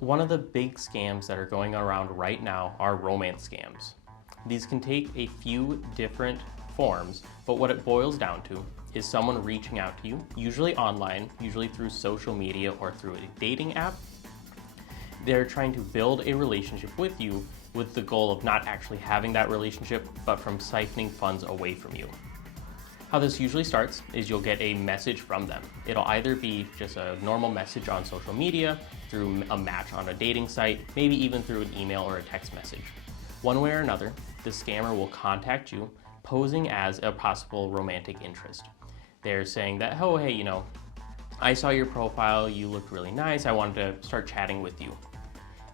One of the big scams that are going around right now are romance scams. These can take a few different forms, but what it boils down to is someone reaching out to you, usually online, usually through social media or through a dating app. They're trying to build a relationship with you with the goal of not actually having that relationship, but from siphoning funds away from you. How this usually starts is you'll get a message from them. It'll either be just a normal message on social media, through a match on a dating site, maybe even through an email or a text message. One way or another, the scammer will contact you posing as a possible romantic interest. They're saying that, oh, hey, I saw your profile, you looked really nice, I wanted to start chatting with you.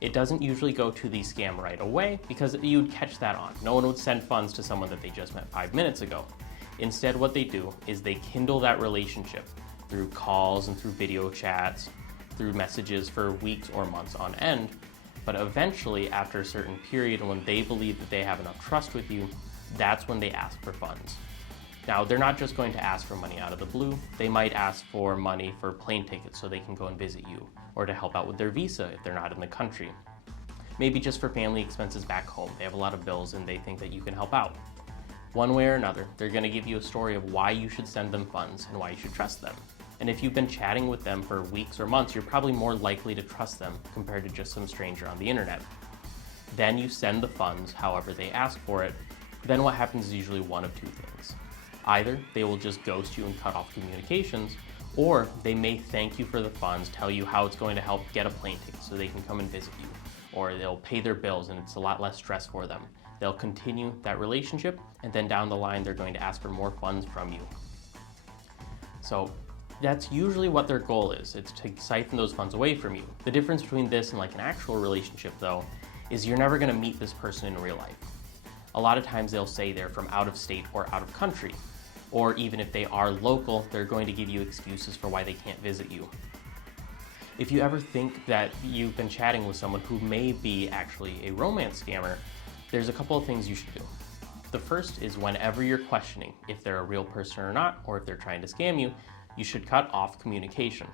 It doesn't usually go to the scam right away because you'd catch that on. No one would send funds to someone that they just met 5 minutes ago. Instead, what they do is they kindle that relationship through calls and through video chats, through messages for weeks or months on end. But eventually, after a certain period, when they believe that they have enough trust with you, that's when they ask for funds. Now, they're not just going to ask for money out of the blue. They might ask for money for plane tickets so they can go and visit you, or to help out with their visa if they're not in the country. Maybe just for family expenses back home. They have a lot of bills and they think that you can help out. One way or another, they're going to give you a story of why you should send them funds and why you should trust them. And if you've been chatting with them for weeks or months, you're probably more likely to trust them compared to just some stranger on the internet. Then you send the funds however they ask for it. Then what happens is usually one of two things. Either they will just ghost you and cut off communications, or they may thank you for the funds, tell you how it's going to help get a plane ticket so they can come and visit you, or they'll pay their bills and it's a lot less stress for them. They'll continue that relationship, and then down the line they're going to ask for more funds from you. So that's usually what their goal is. It's to siphon those funds away from you. The difference between this and like an actual relationship though, is you're never gonna meet this person in real life. A lot of times they'll say they're from out of state or out of country, or even if they are local, they're going to give you excuses for why they can't visit you. If you ever think that you've been chatting with someone who may be actually a romance scammer, there's a couple of things you should do. The first is whenever you're questioning if they're a real person or not, or if they're trying to scam you, you should cut off communication.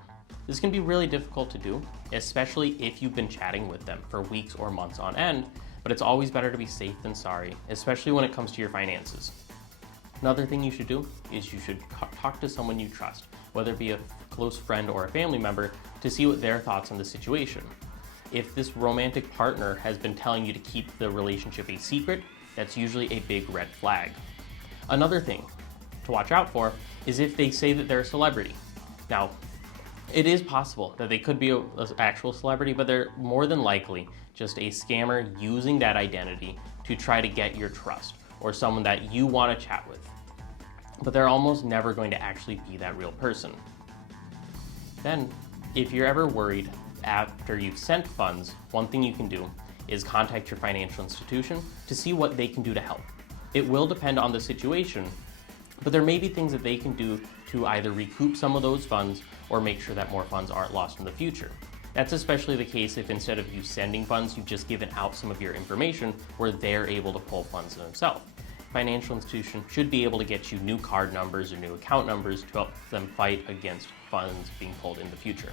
This can be really difficult to do, especially if you've been chatting with them for weeks or months on end, but it's always better to be safe than sorry, especially when it comes to your finances. Another thing you should do is you should talk to someone you trust, whether it be a close friend or a family member, to see what their thoughts on the situation. If this romantic partner has been telling you to keep the relationship a secret, that's usually a big red flag. Another thing to watch out for is if they say that they're a celebrity. Now, it is possible that they could be an actual celebrity, but they're more than likely just a scammer using that identity to try to get your trust or someone that you want to chat with. But they're almost never going to actually be that real person. Then, if you're ever worried after you've sent funds, one thing you can do is contact your financial institution to see what they can do to help. It will depend on the situation, but there may be things that they can do to either recoup some of those funds or make sure that more funds aren't lost in the future. That's especially the case if instead of you sending funds, you've just given out some of your information where they're able to pull funds themselves. Financial institution should be able to get you new card numbers or new account numbers to help them fight against funds being pulled in the future.